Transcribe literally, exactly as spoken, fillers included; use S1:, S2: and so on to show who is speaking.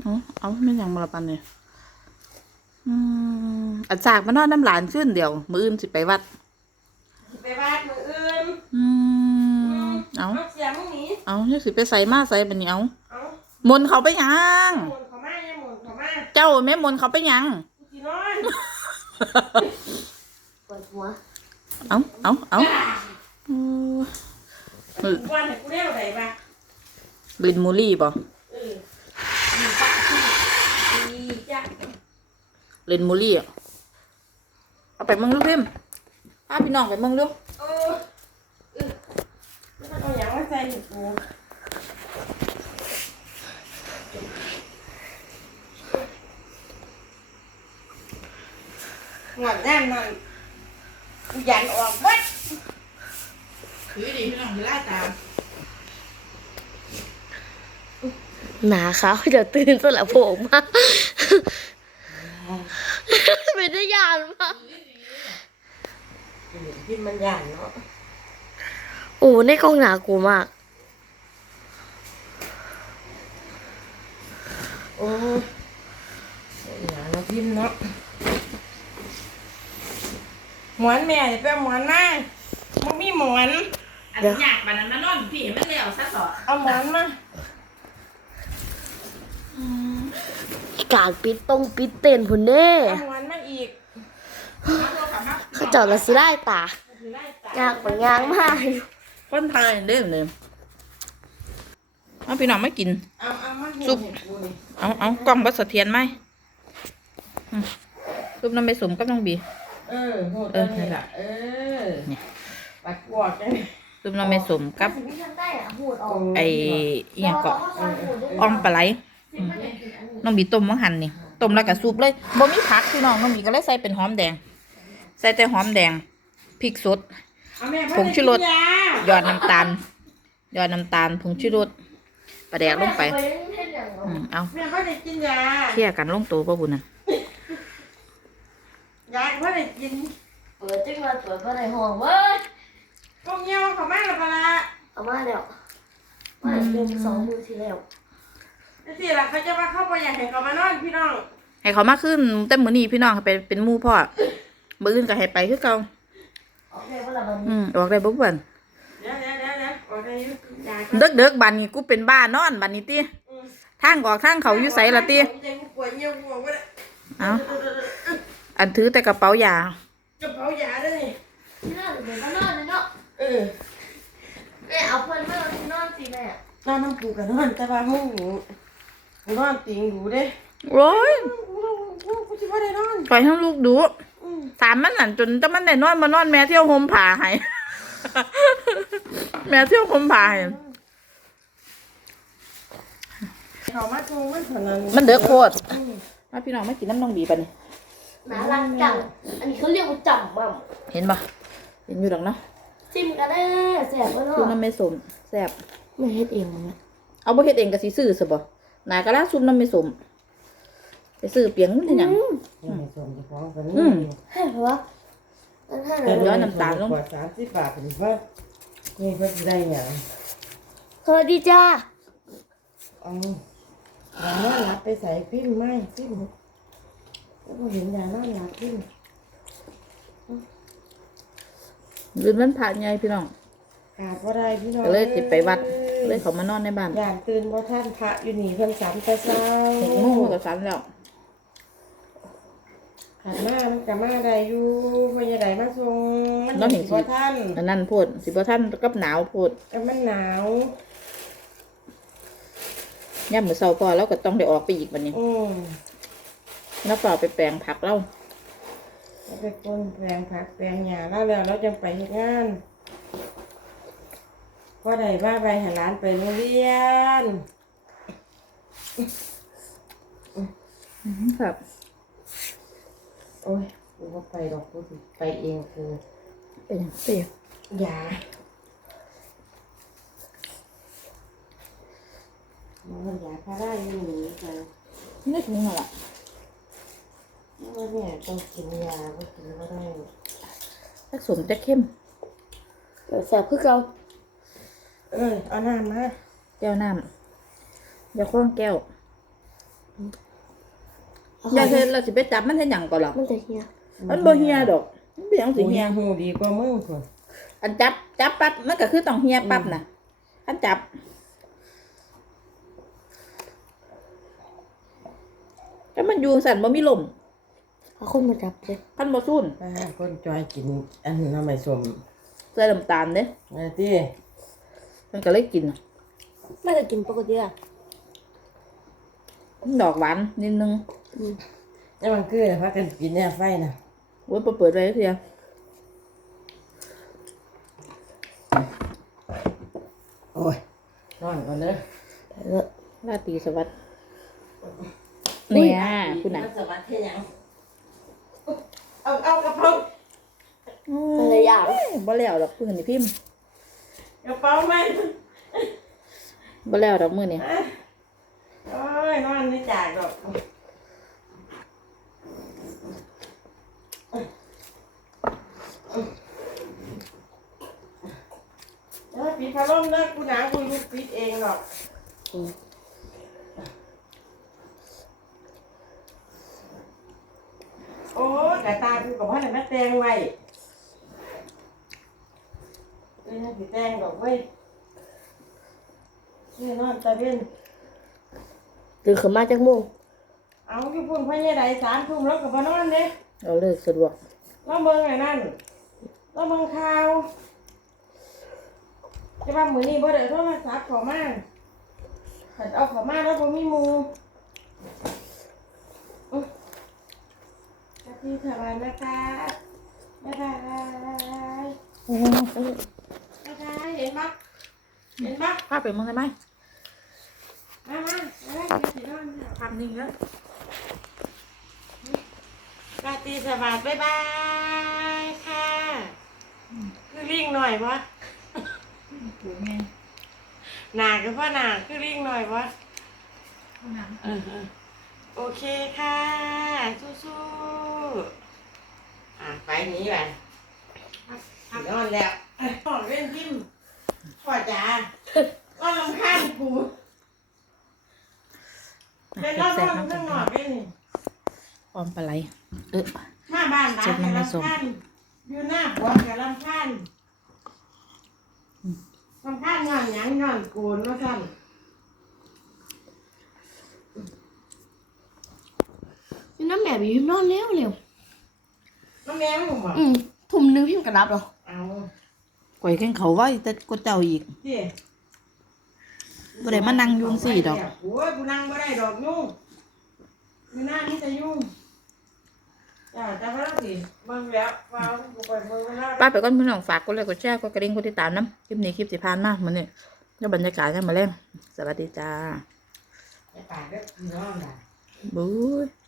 S1: เอาเอาไม่ยังมาละปันเนี่ยอืมอาจากมานอนน้ำหลานขึ้นเดี๋ยวมืออื่นสิไปวัด
S2: ไปวัดมืออื่น
S1: อืมเอา
S2: เสียมึงนี้
S1: เอาเนี่ยสิไปใส่มาใส่บันนี้เอามนเขาไปยัง
S2: มนเขามาเนี่ยมนเขามา
S1: เจ้าแม่มนเขาไปยัง
S2: จีนอน
S3: ปวดหัว
S1: เอาเอาเอา
S2: วันไหนกูเรียกอะไรบ้าง
S1: บินมูลี่ป่ะ
S2: เออมีปักที่มีจ้ะ
S1: เล่นมูลี่อ่ะเอาไปมึงลูกพิมพาพี่น้องไปมึงลูก
S2: เออเออมันเอาอย่างมาใส่กูหวานแน่นนั่นยันออกวัด
S1: ถือดีพี่น้องถือไล่ตาม
S3: หนาเขาเดี๋ยวตื่นสลับผมมาเป็นได้ยานมาก
S2: กินมันยันเนาะ
S3: โอ้ในกล้องหนากูมาก
S2: โอ้ยหนาเราพิมพ์เนาะหมอนแม่จะเป็นหมอนนะมันมีหมอน
S1: อันนี้อยากบันนั้นมานอนพี่มันเลี้ยวซะสอด
S2: เอาหมอนมา
S3: การปิดตรงปิดเต้นพุ่นเด้
S2: เอาหมอนมาอีก
S3: เขาเจาะละสิไล่ตา ยากกว่ายางมาก
S1: คนไทยเด้อเลยเอาพี่น้องไม่กินซุปเอาเอากล้องบัสเทียนไหมซุปน้ำไม่สมก็ต้องบี
S2: เออเออนี่แหละเออปัดกวาดกัน
S1: ซุปน้ำไม่สมกับไอ้ยังเกาะอ้อมปลาไหลน้องบีต้มมังหันนี่ต้มแล้วก็ซุปเลยบ่มีผักพี่น้องน้องบีก็เลยใส่เป็นหอมแดงใส่แต่หอมแดงพริกสดผงชูรสหยอดน้ำตาลหยอดน้ำตาลผงชูรสปลาแดกลงไปเอาเคี่ยกันลงตัวป่ะบุญน่ะ
S2: ยายพ่อได้กิน
S3: เปิดจิ้งมาเปิดเพื่อในห้องเว้ย
S2: พวกเงี้ยวเขามาแล้วปะละ
S3: เอามาแล้วมาเดือนสองมือที่แล้ว
S2: นี่สิล่ะเขาจะมาเข้าไปอยากให้เขามานอนพี่น้อง
S1: ให้เขามาขึ้นเต็มมือนี่พี่น้องไปเป็นมู่พ่อมืออื่นก็ให้ไปคือเก่า
S3: ออกได้บ่ล่ะบัดนี้
S1: อืมออกได้บ่บ่น
S2: เดี๋ยวเดี๋ยวเดี๋ยวเดี๋ยวออกได้อยู่
S1: เด็กเด็กบันนี้กูเป็นบ้านอนบันนี้ตีทางออกทางเขาอยู่ใส่ละตีเอาอันถือแต่กระเป๋ายาก
S2: ระเป๋ายาด้วย
S3: ที่นอนเดี๋ยวก็นอนเลยเนาะ
S2: เออ
S3: แม่เอาเพิ่นมานอนสิแม่
S2: นอนน้ำปูกับนอนแต่ว่าห้องหนูนอนติงอยู่เด้
S1: โอ้ย
S2: กูจะว่าได้นอน
S1: ปล่อยให้ลูกดูสามมันนั่นจนจะมันได้นอนมานอนแม่เที่ยวโฮมผ่าให้แม่เที่ยวโฮมผ่าให้
S2: เขามาจูงมันขนาด
S1: มันเดือดโคตรมาพี่น้องไม่กินน้ำน้องบีป่ะนี่
S3: น่ารักจังอันนี้เขาเรียกว่าจังมั่ง
S1: เห็นปะเห็นอยู่หรอกเนาะ
S3: จิ้มกันเด้อแซ่บเนาะ
S1: ซุปน้ำไม่สมแซ่บ
S3: ไม่เฮ็ดเองมั้ง
S1: เอาบ่เฮ็ดเองก็สิซื้อซะบ่นายก็ลาซุปน้ำไม่สมไปซื้อเปียงมันที่หยัง
S2: ไม่สมจะฟ้องกัน
S3: นี่ให้เพราะว่าอันให้
S1: เดี๋ยวย้อนน้ำตาลลง
S2: สามสิบบาทเป็นว่านี่เพิ่นได้หยัง
S3: สวัสดีจ้า
S2: อ๋ออย่านอนหลับไปใส่พิ้นไหมพิ้นแล้วก็เห็นอย่านอนหลับพิ้น
S1: ลืมมันผ่านไงพี่น้อง
S2: ขาดว่าได้พี่น้อง
S1: เลยติดไปวัดเลยเขามานอนในบ้าน
S2: อยากตื่นว่าท่านพระอยู่นี่เพิ่นสามแต่เช้า
S1: หกโมงก็สามแล้ว
S2: ขาดมามันกับมาได้อยู่ไม่ใช่ได้มาส่งมันสิบ่ท่าน
S1: อันนั้นพูดสิบ่ท่านกับหนาวพูด
S2: ก็มันหนาว
S1: ย่ำมือเศร้าพอแล้วก็ต้องได้ออกไปอีกวันนี้แล้วก็ไปแปลงผักเล่า
S2: ไปต้นแปลงผักแปลงหญ้าแล้วแล้วเราจะไปเฮ็ดงานพอได้ว่าไปหาร้านไปโรงเรียน
S1: ครับ
S2: โอ้ยกูก็ไปดอกกูไปเองคือ
S1: เป็นเสีย
S2: ยามันยาพาราอยู่นี่ค่ะ
S1: นี่ถึงเหรอ
S2: ว่าเนี่ยต้องกินยาก็กินก็ได้
S1: ผสมจะเข้ม
S3: แซ่บคือเก่า
S2: เออเอาน้ำมา
S1: แก้วน้ำเดี๋ยวข้องแก้วยายเฮ็ดเราสิไปจับมันเฮ็ดหยังก่อนล่ะ
S3: มันจะเฮีย
S1: มันบ่เฮียดอกมันเป็นหยังสิ
S2: หู
S1: เฮี
S2: เฮี
S1: ย
S2: ยหูดีกว่ามึงพุ่น
S1: อันจับจับปั๊บมันก็คือต้องเฮียปั๊บน่ะอันจับแต่มันอยู่สั่นบ่มีลม
S3: เอาคนมาจับเลย
S1: พันบ่ซูน
S2: ป้าคนจอยกินอันน้ำไม่สม
S1: ใส่น้ำตาลเด้
S2: ไอ้ที่
S1: มันก็เลยกิน
S3: ไม่เคยกินปกติอ่ะ
S1: ดอกหวานนิดนึง
S2: นี่มันคือพากันกินเนี่ยไฟนะ
S1: โอ้ยบ่เปิดไว้เพีย
S2: โอ้ยนอนก่อนเด้อ
S3: ไปเถอะ
S1: ราตรีสวัสดิ์เนี่ยคุณน่ะ
S2: สวัสดียังเอาเอากระเพรา
S3: อะไรอย่าง
S1: บ่แล้วดอกมื้อนี้พิมพ์
S2: กระเป๋าไหม
S1: บ่แล้วดอกมื้อนี้
S2: โอ้ยนอนไม่จากดอกเออปิดพัดลมเด้อกูหนาวกูลุกปิดเองหรอกโอ้ยกระตากูกับว่าไหนมาแตงไว้เอ้ยสิแตงดอกเว้ยนี่นอนตะเวน
S3: ตื่นขึ้นมาจากโมง
S2: เอาอยู่พุ่นพ่อใหญ่ใดสามทุ่มแล้วกับมานอนเด้
S1: เอาเลิกสะดวก
S2: แล้วเบิ่งไอ้นั่นแล้วเบิ่งข่าวจะว่ามื้อนี้บ่ได้โทรศัพท์เข้ามาคันเอาเข้ามาแล้วบ่มีหมู่อื้อสวัสดีค่ะวันนะคะบ๊ายบายบ๊ายบายเห็นปะเห็นปะ
S1: พาไปเมืองได้ไหม
S2: มามามาแล้วสินอน
S1: ภาพนิ่งแล้ว
S2: ราตรีสวัสดิ์บ๊ายบายค่ะคือลิงหน่อยวะ
S1: อยู่ไง
S2: หนากับพ่อหนาคือลิงหน่อยวะ
S1: ห้องน้
S2: เออโอเคค่ะสู้ๆอ่ะไปหนี้ไปนอนแล้วนอนเล่นจิ้มพ่อจ๋าก็ลำคาญกู
S1: ำ
S2: เป็นนอน
S1: แซ่
S2: น
S1: บ
S2: อน
S1: ๆน้ำกั
S2: ข้าน งนอกเล่นนี่
S1: ออมปลาไหลเออ
S2: มาบ้านร้าน
S1: เจ็บ
S2: กั
S1: น้ำ
S2: บ
S1: ไม่ส้ม
S2: ลำคาญอยู่หน้าหัวกับลำคาญลำคาญนอนหยังนอนโกนว่าสั่น
S3: นี่น้ำแบบอยู่พิมพ์นอนเร็วเร็ว
S2: น้ำแมวหนุ่มอ่ะ
S3: อืมทุ่มนึงพิมพ์กระดับเหรอ
S2: เอา
S1: ก๋วยแข้งเขาไว้แต่ก็เจ้าอีก
S2: เจ๊
S1: บ่ได้มานั่งอยุ่จั่งซี้ดอก
S2: โอ้ยกูนั่งไม่ได้ดอกยุ่งอยู่หน้านี่จะยุ่งอย่าจะมาแล้วสิเบิ่งแล้วว้าวกูไปเบิ่งแล้ว
S1: ป้าไปก่อนพี่น้องฝากกดไลค์กดแชร์กดกระดิ่งกดติดตามน้ำคลิปนี้คลิปสิผ่านมามื้อนี้แล้วบรรยากาศยังมาแรงสวัสดีจ้า
S2: ไปป่าเด้อพี่น้องน่ะ
S1: บู๊ย